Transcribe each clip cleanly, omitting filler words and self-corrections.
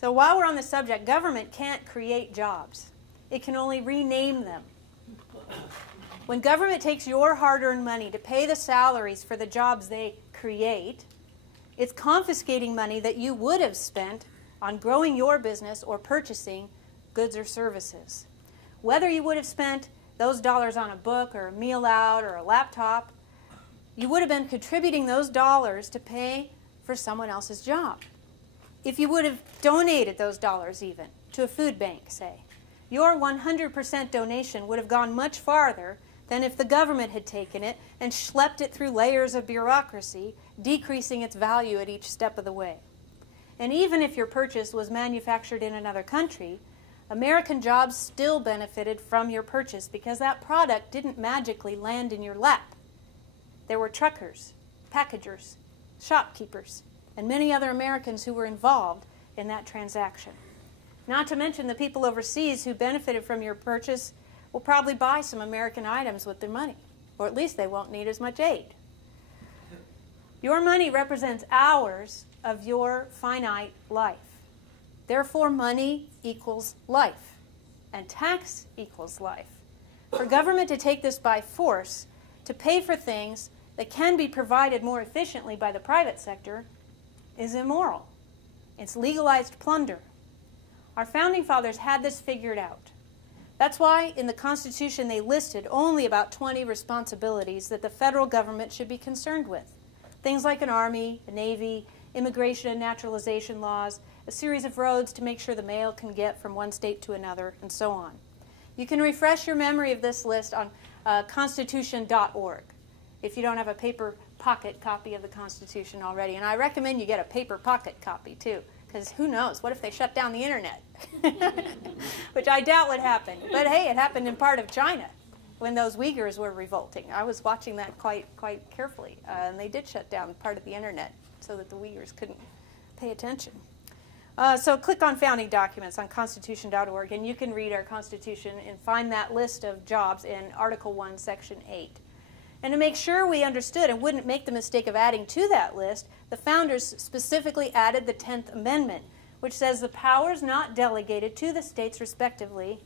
So while we're on the subject, government can't create jobs. It can only rename them. When government takes your hard-earned money to pay the salaries for the jobs they create, it's confiscating money that you would have spent on growing your business or purchasing goods or services. Whether you would have spent those dollars on a book or a meal out or a laptop, you would have been contributing those dollars to pay for someone else's job. If you would have donated those dollars even to a food bank, say, your 100% donation would have gone much farther than if the government had taken it and schlepped it through layers of bureaucracy, decreasing its value at each step of the way. And even if your purchase was manufactured in another country, American jobs still benefited from your purchase because that product didn't magically land in your lap. There were truckers, packagers, shopkeepers, and many other Americans who were involved in that transaction. Not to mention the people overseas who benefited from your purchase will probably buy some American items with their money, or at least they won't need as much aid. Your money represents hours of your finite life. Therefore, money equals life, and tax equals life. For government to take this by force, to pay for things that can be provided more efficiently by the private sector, is immoral. It's legalized plunder. Our founding fathers had this figured out. That's why in the Constitution they listed only about 20 responsibilities that the federal government should be concerned with. Things like an army, a navy, immigration and naturalization laws, a series of roads to make sure the mail can get from one state to another, and so on. You can refresh your memory of this list on constitution.org if you don't have a paper pocket copy of the Constitution already. And I recommend you get a paper pocket copy, too, because who knows? What if they shut down the internet? Which I doubt would happen. But hey, it happened in part of China when those Uyghurs were revolting. I was watching that quite carefully. And they did shut down part of the internet so that the Uyghurs couldn't pay attention. So click on Founding Documents on constitution.org, and you can read our Constitution and find that list of jobs in Article 1, Section 8. And to make sure we understood and wouldn't make the mistake of adding to that list, the founders specifically added the 10th Amendment, which says the powers not delegated to the states respectively,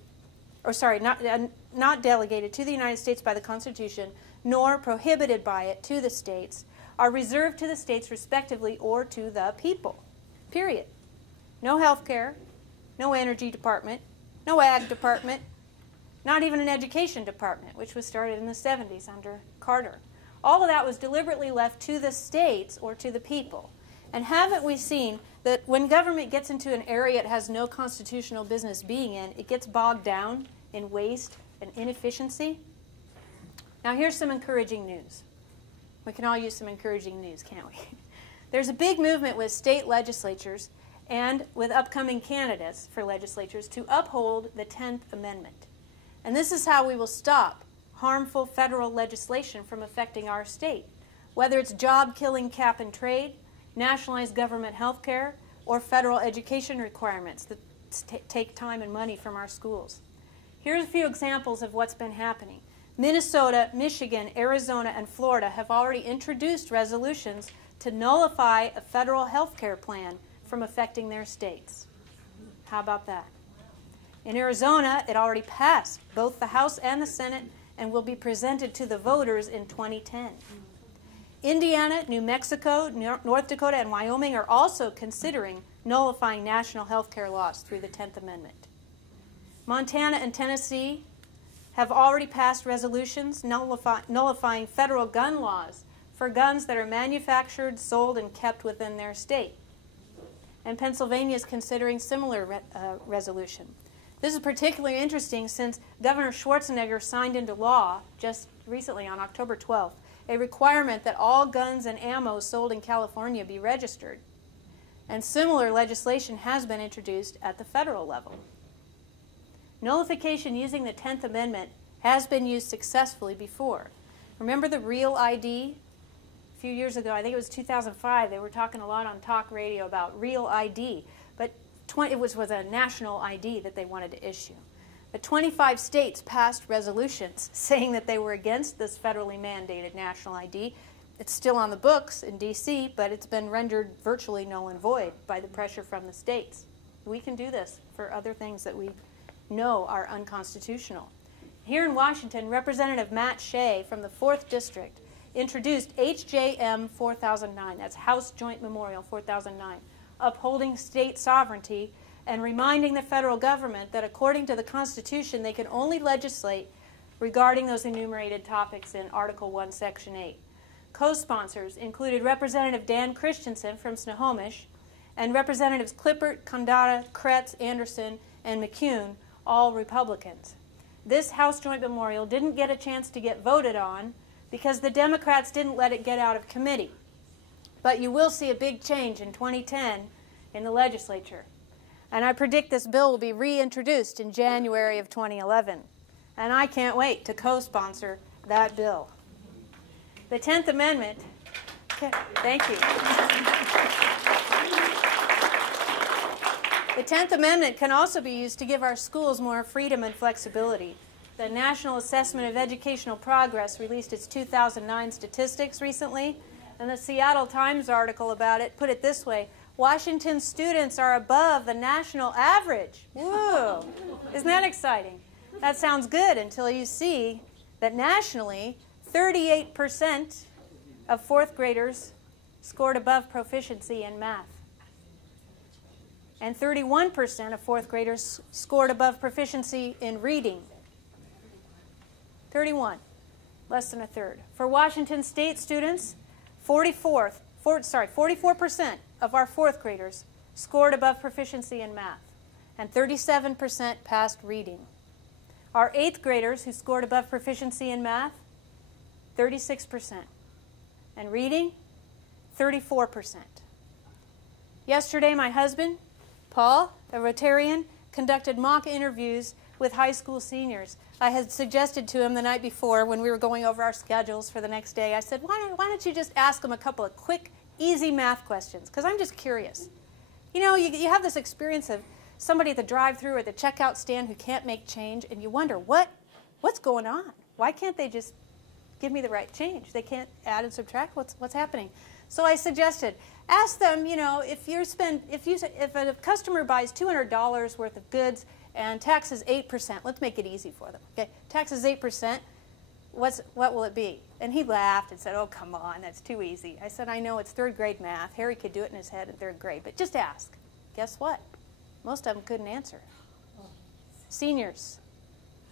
or sorry, not delegated to the United States by the Constitution, nor prohibited by it to the states, are reserved to the states respectively or to the people, period. No health care, no energy department, no ag department, not even an education department, which was started in the 70s under Carter. All of that was deliberately left to the states or to the people. And haven't we seen that when government gets into an area it has no constitutional business being in, it gets bogged down in waste and inefficiency? Now here's some encouraging news. We can all use some encouraging news, can't we? There's a big movement with state legislatures and with upcoming candidates for legislatures to uphold the 10th Amendment. And this is how we will stop harmful federal legislation from affecting our state, whether it's job-killing cap and trade, nationalized government health care, or federal education requirements that take time and money from our schools. Here's a few examples of what's been happening. Minnesota, Michigan, Arizona, and Florida have already introduced resolutions to nullify a federal health care plan from affecting their states. How about that? In Arizona, it already passed both the House and the Senate and will be presented to the voters in 2010. Indiana, New Mexico, North Dakota, and Wyoming are also considering nullifying national health care laws through the 10th Amendment. Montana and Tennessee have already passed resolutions nullifying federal gun laws for guns that are manufactured, sold, and kept within their state. And Pennsylvania is considering similar resolution. This is particularly interesting since Governor Schwarzenegger signed into law just recently on October 12th a requirement that all guns and ammo sold in California be registered. And similar legislation has been introduced at the federal level. Nullification using the 10th Amendment has been used successfully before. Remember the Real ID? A few years ago, I think it was 2005, they were talking a lot on talk radio about Real ID. But it was a national ID that they wanted to issue. But 25 states passed resolutions saying that they were against this federally mandated national ID. It's still on the books in D.C., but it's been rendered virtually null and void by the pressure from the states. We can do this for other things that we know are unconstitutional. Here in Washington, Representative Matt Shea from the 4th District introduced HJM 4009, that's House Joint Memorial 4009, upholding state sovereignty and reminding the federal government that according to the Constitution, they can only legislate regarding those enumerated topics in Article 1, Section 8. Co-sponsors included Representative Dan Christensen from Snohomish and Representatives Clippert, Kondata, Kretz, Anderson, and McCune, all Republicans. This House Joint Memorial didn't get a chance to get voted on because the Democrats didn't let it get out of committee. But you will see a big change in 2010 in the legislature. And I predict this bill will be reintroduced in January of 2011. And I can't wait to co-sponsor that bill. The 10th Amendment, thank you. The 10th Amendment can also be used to give our schools more freedom and flexibility. The National Assessment of Educational Progress released its 2009 statistics recently, and the Seattle Times article about it put it this way: Washington students are above the national average. Whoa! Isn't that exciting? That sounds good until you see that nationally, 38% of 4th graders scored above proficiency in math. And 31% of 4th graders scored above proficiency in reading. 31, less than a third. For Washington State students, 44% of our 4th graders scored above proficiency in math, and 37% passed reading. Our 8th graders who scored above proficiency in math, 36%. And reading, 34%. Yesterday, my husband, Paul, a Rotarian, conducted mock interviews with high school seniors. I had suggested to him the night before when we were going over our schedules for the next day, I said, why don't you just ask them a couple of quick, easy math questions? Because I'm just curious. You know, you have this experience of somebody at the drive-thru or at the checkout stand who can't make change, and you wonder, what's going on? Why can't they just give me the right change? They can't add and subtract? What's happening? So I suggested, ask them, you know, if a customer buys $200 worth of goods and tax is 8%, let's make it easy for them. Okay, tax is 8%, what will it be? And he laughed and said, oh, come on, that's too easy. I said, I know, it's 3rd grade math. Harry could do it in his head in 3rd grade, but just ask. Guess what? Most of them couldn't answer. Seniors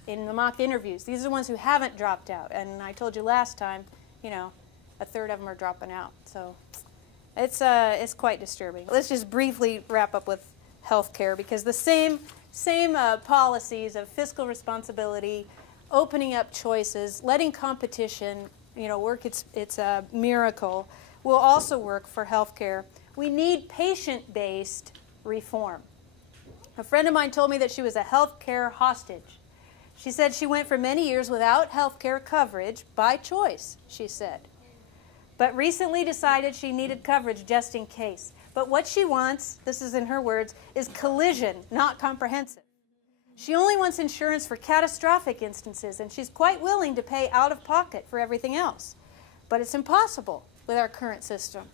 in the mock interviews, these are the ones who haven't dropped out. And I told you last time, you know, a third of them are dropping out. So it's quite disturbing. Let's just briefly wrap up with health care, because the same policies of fiscal responsibility, opening up choices, letting competition, you know, work its a miracle, will also work for health care. We need patient-based reform. A friend of mine told me that she was a health care hostage. She said she went for many years without health care coverage by choice, she said. But recently decided she needed coverage just in case. But what she wants, this is in her words, is collision, not comprehensive. She only wants insurance for catastrophic instances, and she's quite willing to pay out of pocket for everything else. But it's impossible with our current system.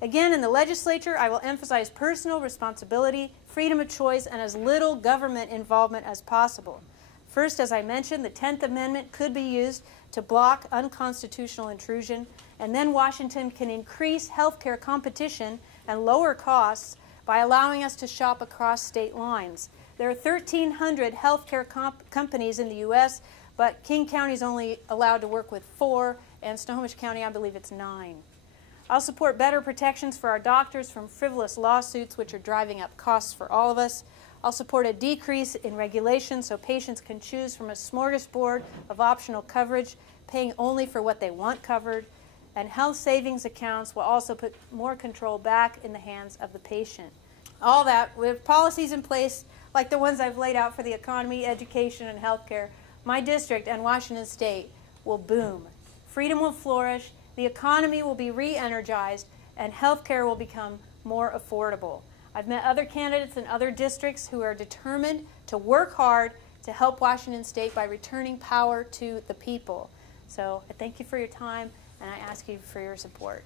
Again, in the legislature, I will emphasize personal responsibility, freedom of choice, and as little government involvement as possible. First, as I mentioned, the 10th Amendment could be used to block unconstitutional intrusion, and then Washington can increase health care competition and lower costs by allowing us to shop across state lines. There are 1,300 health care companies in the U.S., but King County is only allowed to work with 4, and Snohomish County, I believe it's 9. I'll support better protections for our doctors from frivolous lawsuits, which are driving up costs for all of us. I'll support a decrease in regulation so patients can choose from a smorgasbord of optional coverage, paying only for what they want covered. And health savings accounts will also put more control back in the hands of the patient. All that, with policies in place like the ones I've laid out for the economy, education, and healthcare, my district and Washington State will boom. Freedom will flourish, the economy will be re-energized, and healthcare will become more affordable. I've met other candidates in other districts who are determined to work hard to help Washington State by returning power to the people. So I thank you for your time, and I ask you for your support.